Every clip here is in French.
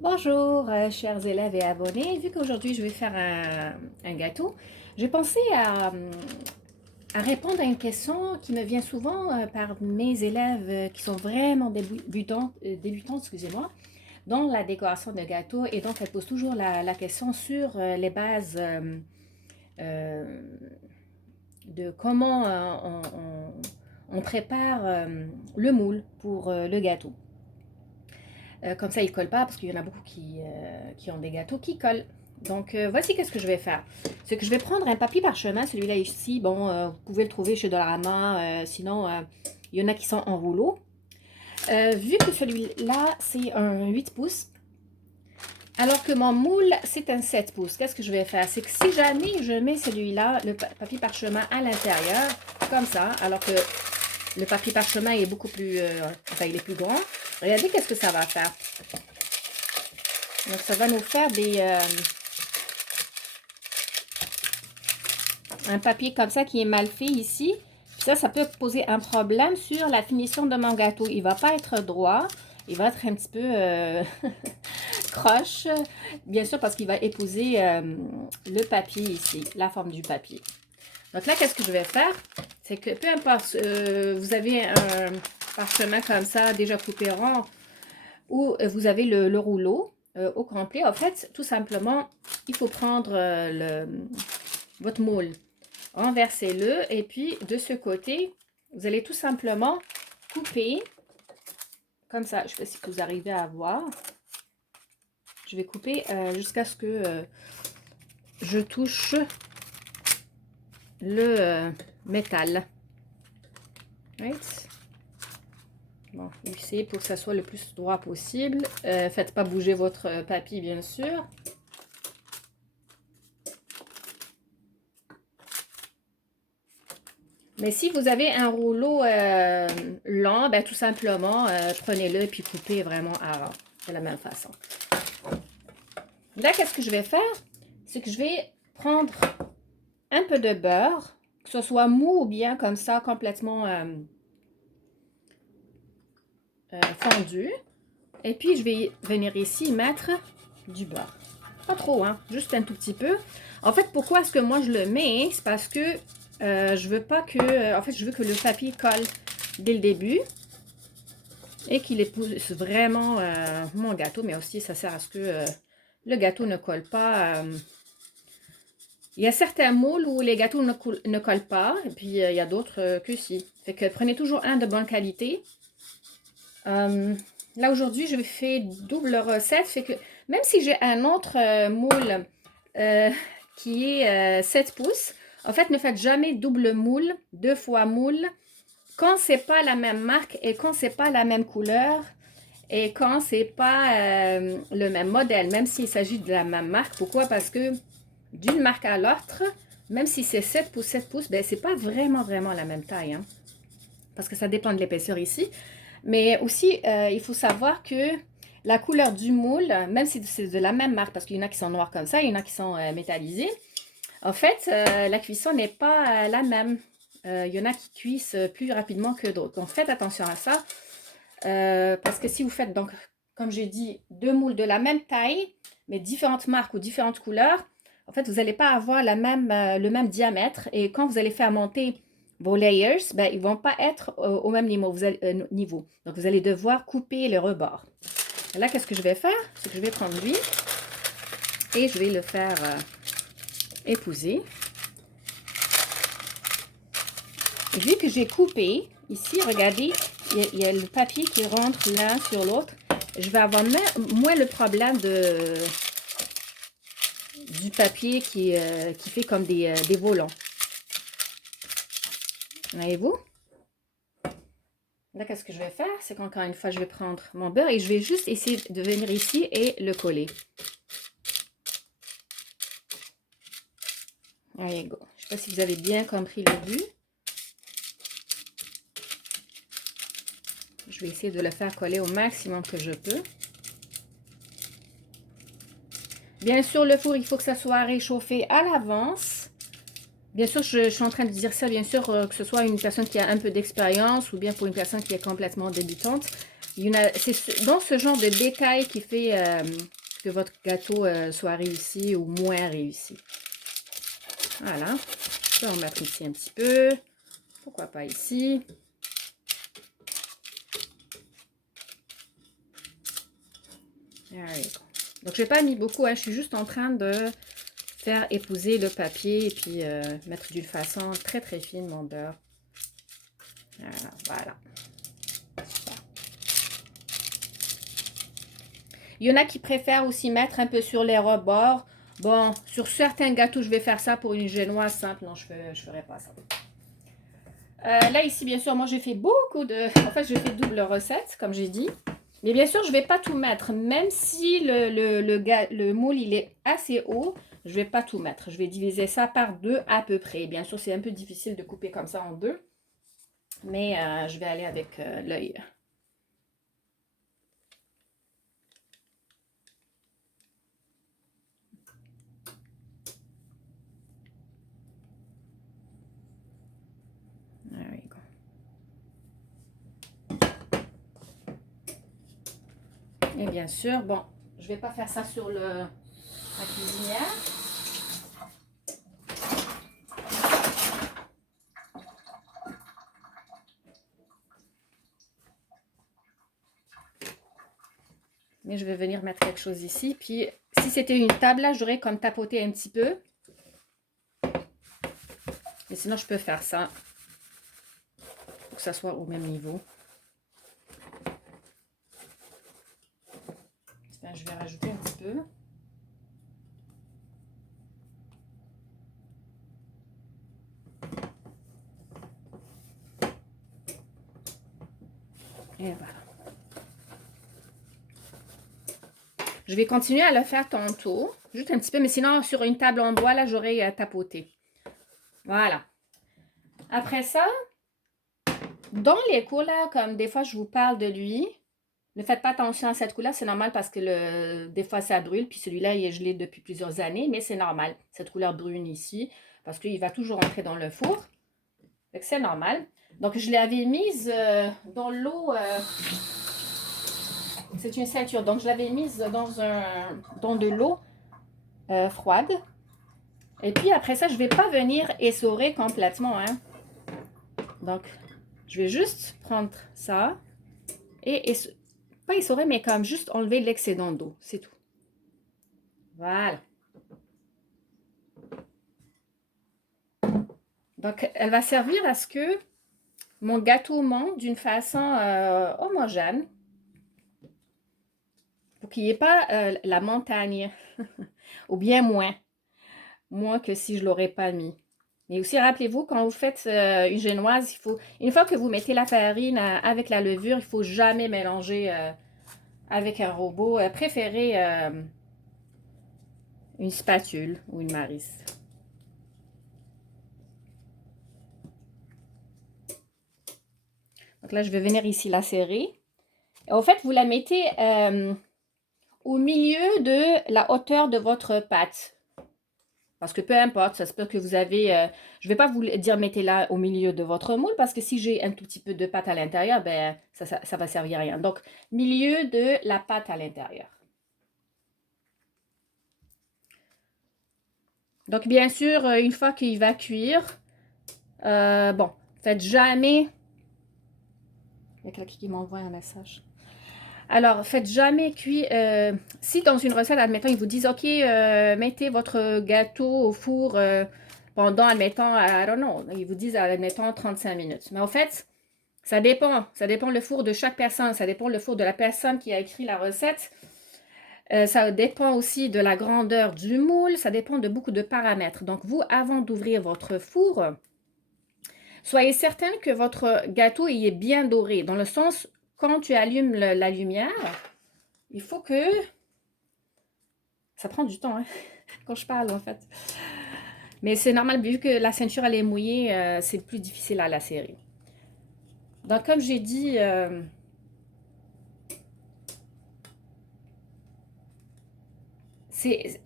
Bonjour, chers élèves et abonnés. Vu qu'aujourd'hui je vais faire un gâteau, j'ai pensé à répondre à une question qui me vient souvent par mes élèves qui sont vraiment débutants, excusez-moi, dans la décoration de gâteaux. Et donc, elles posent toujours la question sur les bases euh, de comment on prépare le moule pour le gâteau. Comme ça, il ne colle pas parce qu'il y en a beaucoup qui ont des gâteaux qui collent. Donc, voici qu'est-ce que je vais faire. C'est que je vais prendre un papier parchemin. Celui-là ici, bon, vous pouvez le trouver chez Dollarama. Sinon, il y en a qui sont en rouleau. Vu que celui-là, c'est un 8 pouces, alors que mon moule, c'est un 7 pouces. Qu'est-ce que je vais faire? C'est que si jamais je mets celui-là, le papier parchemin à l'intérieur, comme ça, alors que le papier parchemin est beaucoup plus, enfin, il est plus grand. Regardez qu'est-ce que ça va faire. Donc, ça va nous faire un papier comme ça qui est mal fait ici. Puis ça peut poser un problème sur la finition de mon gâteau. Il va pas être droit. Il va être un petit peu croche. Bien sûr, parce qu'il va épouser le papier ici, la forme du papier. Donc là, qu'est-ce que je vais faire? C'est que peu importe, vous avez un parchemin comme ça, déjà coupé rond, ou vous avez le rouleau au complet. En fait, tout simplement, il faut prendre votre moule, renversez-le, et puis de ce côté, vous allez tout simplement couper, comme ça. Je ne sais pas si vous arrivez à voir. Je vais couper jusqu'à ce que je touche le métal. Right? Bon, essayez pour que ça soit le plus droit possible. Faites pas bouger votre papier, bien sûr. Mais si vous avez un rouleau lent, ben, tout simplement, prenez-le et puis coupez vraiment de la même façon. Là, qu'est-ce que je vais faire? C'est que je vais prendre un peu de beurre, que ce soit mou ou bien comme ça, complètement fondu. Et puis, je vais venir ici mettre du beurre. Pas trop, hein? Juste un tout petit peu. En fait, pourquoi est-ce que moi je le mets? C'est parce que je veux pas que... en fait, je veux que le papier colle dès le début et qu'il épouse vraiment mon gâteau. Mais aussi, ça sert à ce que le gâteau ne colle pas. Il y a certains moules où les gâteaux ne collent pas. Et puis, il y a d'autres que si. Fait que prenez toujours un de bonne qualité. Là, aujourd'hui, je fais double recette. Fait que même si j'ai un autre moule qui est 7 pouces, en fait, ne faites jamais double moule, deux fois moule, quand c'est pas la même marque et quand c'est pas la même couleur et quand c'est pas le même modèle, même s'il s'agit de la même marque. Pourquoi? Parce que d'une marque à l'autre, même si c'est 7 pouces, ben, c'est pas vraiment la même taille, hein, parce que ça dépend de l'épaisseur ici. Mais aussi, il faut savoir que la couleur du moule, même si c'est de la même marque, parce qu'il y en a qui sont noirs comme ça, il y en a qui sont métallisés, en fait, la cuisson n'est pas la même. Il y en a qui cuisent plus rapidement que d'autres. Donc, faites attention à ça. Parce que si vous faites, donc, comme j'ai dit, deux moules de la même taille, mais différentes marques ou différentes couleurs, en fait, vous n'allez pas avoir le même diamètre. Et quand vous allez faire monter vos layers, ben, ils ne vont pas être au même niveau. Donc, vous allez devoir couper le rebord. Et là, qu'est-ce que je vais faire? C'est que je vais prendre lui et je vais le faire épouser. Et vu que j'ai coupé, ici, regardez, il y a le papier qui rentre l'un sur l'autre. Je vais avoir moins le problème du papier qui fait comme des volants. Voyez-vous? Là, qu'est-ce que je vais faire? C'est qu'encore une fois, je vais prendre mon beurre et je vais juste essayer de venir ici et le coller. Allez, go. Je ne sais pas si vous avez bien compris le but. Je vais essayer de le faire coller au maximum que je peux. Bien sûr, le four, il faut que ça soit réchauffé à l'avance. Bien sûr, je suis en train de dire ça, bien sûr, que ce soit une personne qui a un peu d'expérience ou bien pour une personne qui est complètement débutante. C'est dans ce genre de détail qui fait que votre gâteau soit réussi ou moins réussi. Voilà. Je vais en mettre ici un petit peu. Pourquoi pas ici. Donc, je n'ai pas mis beaucoup. Hein, je suis juste en train de faire épouser le papier et puis mettre d'une façon très très fine mon beurre. Voilà. Super. Il y en a qui préfèrent aussi mettre un peu sur les rebords. Bon, sur certains gâteaux, je vais faire ça pour une génoise simple. Non, je ne ferai pas ça. Là, ici, bien sûr, moi, j'ai fait beaucoup de... En fait, j'ai fait double recette, comme j'ai dit. Mais bien sûr, je ne vais pas tout mettre. Même si le moule, il est assez haut, je ne vais pas tout mettre. Je vais diviser ça par 2 à peu près. Bien sûr, c'est un peu difficile de couper comme ça en 2. Mais je vais aller avec l'œil. Et bien sûr, bon, je ne vais pas faire ça sur la cuisinière. Mais je vais venir mettre quelque chose ici. Puis, si c'était une table, là, j'aurais comme tapoté un petit peu. Mais sinon, je peux faire ça pour que ça soit au même niveau. Bien, je vais rajouter un petit peu. Et voilà. Je vais continuer à le faire tantôt. Juste un petit peu, mais sinon, sur une table en bois, là, j'aurais tapoté. Voilà. Après ça, dans les cours, là, comme des fois, je vous parle de lui, ne faites pas attention à cette couleur, c'est normal parce que des fois, ça brûle. Puis celui-là, il est gelé depuis plusieurs années, mais c'est normal. Cette couleur brune ici, parce qu'il va toujours entrer dans le four. C'est normal. Donc, je l'avais mise dans l'eau... c'est une ceinture. Donc, je l'avais mise dans de l'eau froide. Et puis, après ça, je ne vais pas venir essorer complètement. Hein. Donc, je vais juste prendre ça et pas essorer, mais comme juste enlever l'excédent d'eau. C'est tout. Voilà. Donc, elle va servir à ce que mon gâteau monte d'une façon homogène. Pour qu'il n'y ait pas la montagne. Ou bien moins. Moins que si je ne l'aurais pas mis. Mais aussi, rappelez-vous, quand vous faites une génoise, une fois que vous mettez la farine avec la levure, il ne faut jamais mélanger avec un robot. Préférez une spatule ou une marisse. Donc là, je vais venir ici la serrer. Et en fait, vous la mettez au milieu de la hauteur de votre pâte. Parce que peu importe, ça se peut que vous avez... je ne vais pas vous dire mettez-la au milieu de votre moule parce que si j'ai un tout petit peu de pâte à l'intérieur, ben ça va servir à rien. Donc, milieu de la pâte à l'intérieur. Donc, bien sûr, une fois qu'il va cuire, bon, faites jamais... Il y a quelqu'un qui m'envoie un message. Alors, faites jamais cuire... si dans une recette, admettons, ils vous disent, OK, mettez votre gâteau au four pendant, admettons, I don't know, ils vous disent, admettons, 35 minutes. Mais en fait, ça dépend. Ça dépend le four de chaque personne. Ça dépend le four de la personne qui a écrit la recette. Ça dépend aussi de la grandeur du moule. Ça dépend de beaucoup de paramètres. Donc, vous, avant d'ouvrir votre four, soyez certain que votre gâteau il est bien doré. Dans le sens, quand tu allumes la lumière, il faut que... Ça prend du temps, hein, quand je parle, en fait. Mais c'est normal, vu que la ceinture, elle est mouillée, c'est plus difficile à la serrer. Donc, comme j'ai dit...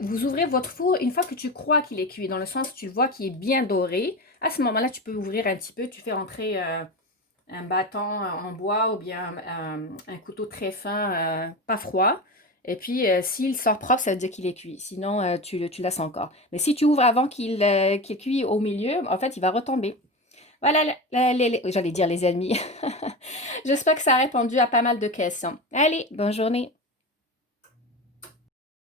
vous ouvrez votre four une fois que tu crois qu'il est cuit, dans le sens où tu vois qu'il est bien doré. À ce moment-là, tu peux ouvrir un petit peu, tu fais entrer un un bâton en bois ou bien un couteau très fin, pas froid. Et puis, s'il sort propre, ça veut dire qu'il est cuit. Sinon, tu laisses encore. Mais si tu ouvres avant qu'il cuit au milieu, en fait, il va retomber. Voilà, j'allais dire les ennemis. J'espère que ça a répondu à pas mal de questions. Allez, bonne journée.